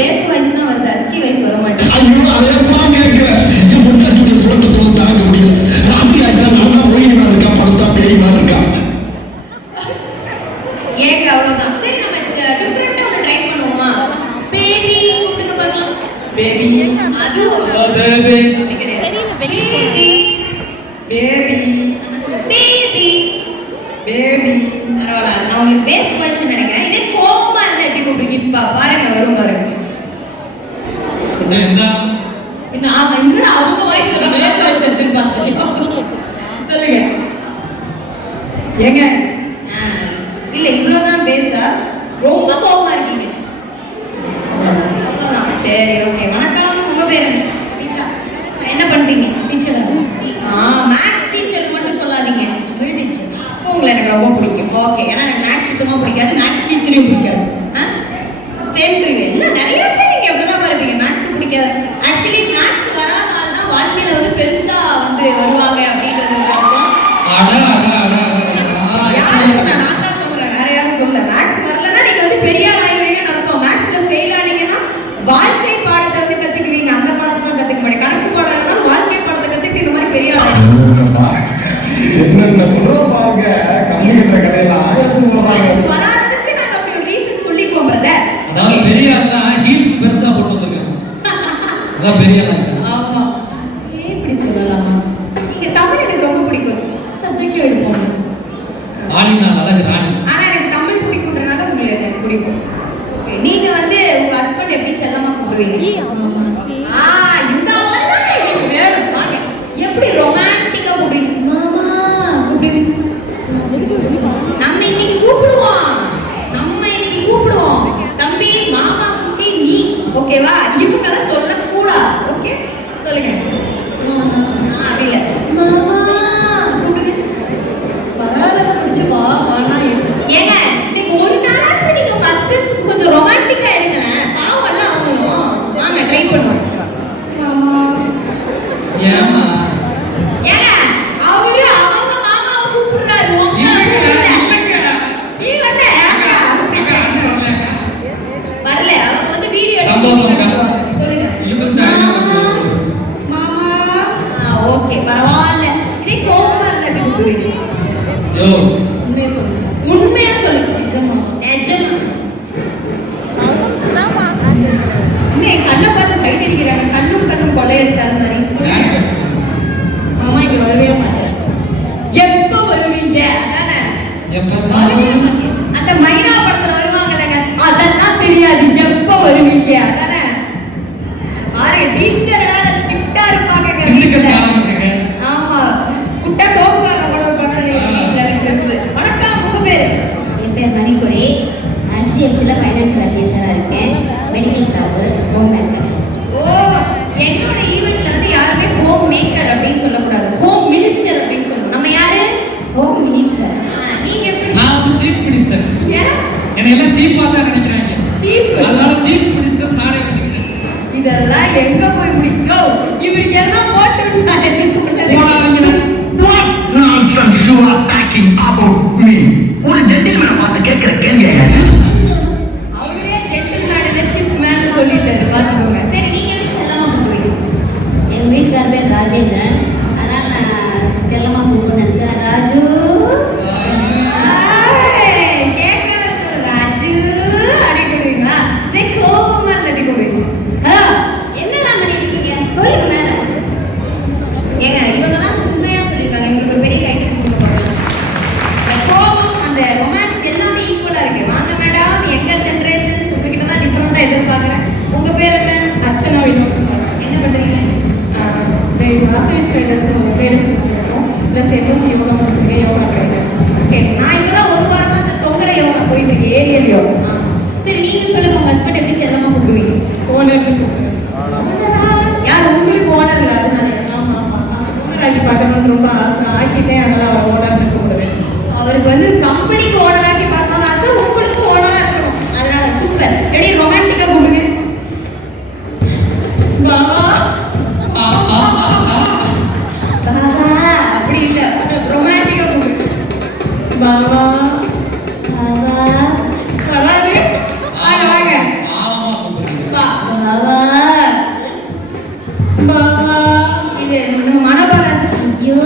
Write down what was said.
Base voice தான் வருது அஸ்கி voice வர மாட்டேங்குது ஏங்க அவ்வளவுதான் சரி நம்ம டிஃபரெண்டா ஒன்று ட்ரை பண்ணுவோமா பேபி கூப்பிடுங்க பண்ணலாம் பேபி அது. அப்படி கிடையாது பேபி பேபி பேபி பேபி பரவாயில்ல உங்களுக்கு பேஸ் வாய்ஸ் நினைக்கிறேன் இதே கோபமா இருந்தா எப்படி கூப்பிடுங்க இப்ப பாருங்க வரும் பாருங்க இன்னும் அவங்க எடுத்துருக்காங்க சொல்லுங்க. ஏங்க? ஆ, இல்ல இவ்வளவுதான் பேசா ரொம்ப கோவமா இருக்கீங்க. அவ்வளவுதான். சரி ஓகே வணக்கம். உங்க பேர் என்ன? என்ன பண்றீங்க? டீச்சரா ஆ? மேக்ஸ் டீச்சர் மட்டும் சொல்லாதீங்க. தமிழ் டீச்சர் அப்போ உங்களை எனக்கு ரொம்ப பிடிக்கும். ஓகே ஏன்னா எனக்கு மேக்ஸ் சுத்தமா பிடிக்காது மேக்ஸ் டீச்சரையும் பிடிக்காது. சேம் டு என்ன நிறைய பேர் நீங்க அப்படிதான் பிடிக்காது ஆக்சுவலி மேக்ஸ் வராதனால தான் வாழ்க்கையில வந்து பெருசா வந்து வருவாங்க அப்படின்றது ஒரு அர்த்தம். அதான் பெரிய ஆமா. ஏன் இப்படி சொல்லலாமா? நீங்க தமிழ் எனக்கு ரொம்ப பிடிக்கும். எடுப்போம். ஆளினால் அழகு ராணி ஆனா எனக்கு தமிழ் பிடிக்கும்ன்றனால உங்களுக்கு எனக்கு பிடிக்கும். நீங்க வந்து உங்க ஹஸ்பண்ட் எப்படி செல்லமா கூப்பிடுவீங்க ஆ, இந்த வேணும். வாங்க. எப்படி ரொமான்டிக்கா கூப்பிடுவீங்க? மாமா கூப்பிடுவீங்க. நம்ம இன்னைக்கு கூப்பிடுவோம். நம்ம இன்னைக்கு கூப்பிடுவோம். தம்பி, மாமா. ஓகேவா? இவங்கெல்லாம் சொல்லக்கூடாது. ஓகே? சொல்லுங்க. மாமா. அப்படி இல்லை மாமா கூப்பிடுங்க. வராதவங்க பிடிச்சு வா, வானா ஏங்க, இன்னைக்கு ஒரு நாளாச்சும் நீங்க உங்க husbands-க்கு கொஞ்சம் romantic-ஆ இருங்களேன். பாவம்ல ஆகணும் வாங்க, ட்ரை பண்ணுவோம். மாமா. ஏமா கண்ணும் கொள்ளையடித்தால் மாதிரி. சொல்லுங்க. இங்க வரவே மாட்டேன். எப்ப வருவீங்க? அதானே? அந்த மைனா படத்துல வருவாங்கல்லங்க அதெல்லாம் தெரியாது எப்ப வருவீங்க அதானே பாருங்க டீச்சர்னால கிட்டா இருப்பாங்க ஆமா குட்டா கோபக்காரங்களோட பக்கத்துல எனக்கு தெரிஞ்சு வணக்கம் உங்க பேரு என் பேர் மணிக்குடி ஹெச்டிஎஃப்சியில் ஃபைனான்சியல் அட்வைசராக இருக்கேன் மெடிக்கல் ஷாப்பு ஹோம் மேக்கர் ஓ என்னோட ஈவெண்ட்ல வந்து யாருமே ஹோம் மேக்கர் அப்படின்னு சொல்லக்கூடாது. ஹோம் மினிஸ்டர் அப்படின்னு சொல்லணும். நம்ம யாரு? ஹோம் மினிஸ்டர் ஆ, நீங்க எப்படி? நான் வந்து சீஃப் மினிஸ்டர் என்னை எல்லாம் சீப்பா தான் நினைக்கிறாங்க. சீப் அதனால சீஃப் மினிஸ்டர் நானே வச்சுக்கிறேன். இதெல்லாம் எங்க போய் பிடிக்கும் இவருக்கு எல்லாம் போட்டு போடாதீங்கடா. What? Nonsense. You are talking about me? ஒரு ஜென்டில்மேனை பார்த்து கேட்கிற கேள்வியா அவரே ஜென்டில் மேடல சிப் மேன் சொல்லிட்டாரு பாத்துக்கோங்க சரி நீங்க எப்படி செல்லமா கூப்பிடுவீங்க எங்கள் வீட்டுக்கார பேர் ராஜேந்திரன் அதனால் நான் செல்லமாக கூப்பிட்டு நினச்சேன் ராஜு ஆய், கேட்கவே இல்லை. ராஜு அப்படின்னு கூப்பிடுவீங்களா இதே கோபமா இருந்தடி கூப்பிடுவீங்க ஹலோ என்னடா பண்ணிட்டு இருக்கீங்க சொல்லுங்க மேலே ஏங்க இவங்க தான் உண்மையா சொல்லியிருக்காங்க எங்களுக்கு ஒரு பெரிய கைது கொடுக்க பார்க்கலாம் இந்த கோபம் அந்த ரொமான்ஸ் எல்லாமே ஈக்குவலா இருக்கு வாங்க மேடம் எங்க ஜென்ரேஷன்ஸ் உங்ககிட்ட தான் டிஃப்ரெண்டா எதிர்பார்க்கறேன் உங்க பேர் என்ன அர்ச்சனா வினோத்குமார் என்ன பண்றீங்க மாஸ்டர்ஸ் ட்ரைனர்ஸ் ட்ரைனர்ஸ் வச்சுருக்கோம் ப்ளஸ் என்எஸ்சி யோகா முடிச்சிருக்கேன் யோகா ட்ரைனர் ஓகே நான் இப்பதான் ஒரு வாரமா இந்த தொங்கர யோகா போயிட்டு இருக்கேன் ஏரியல் யோகா. சரி நீங்க சொல்லுங்க உங்க ஹஸ்பண்ட் எப்படி செல்லமா கூப்பிடுவீங்க ஓனர்னு யார் உங்களுக்கு ஓனர் இல்ல அதனால ஆமாம் ஆமாம் ஓனர் பார்க்கணும்னு ரொம்ப ஆசை ஆக்கிட்டேன் அதனால் அவர் ஓனர்னு கூப்பிடுவேன் அவருக்கு வந்து கம்பெனிக்கு ஓனராக்கி பார்க்கணும்னு பாபா பாபா பராரு வாங்க வாங்க. பாபா பாபா இது நம்ம மனபாடம் ஐயோ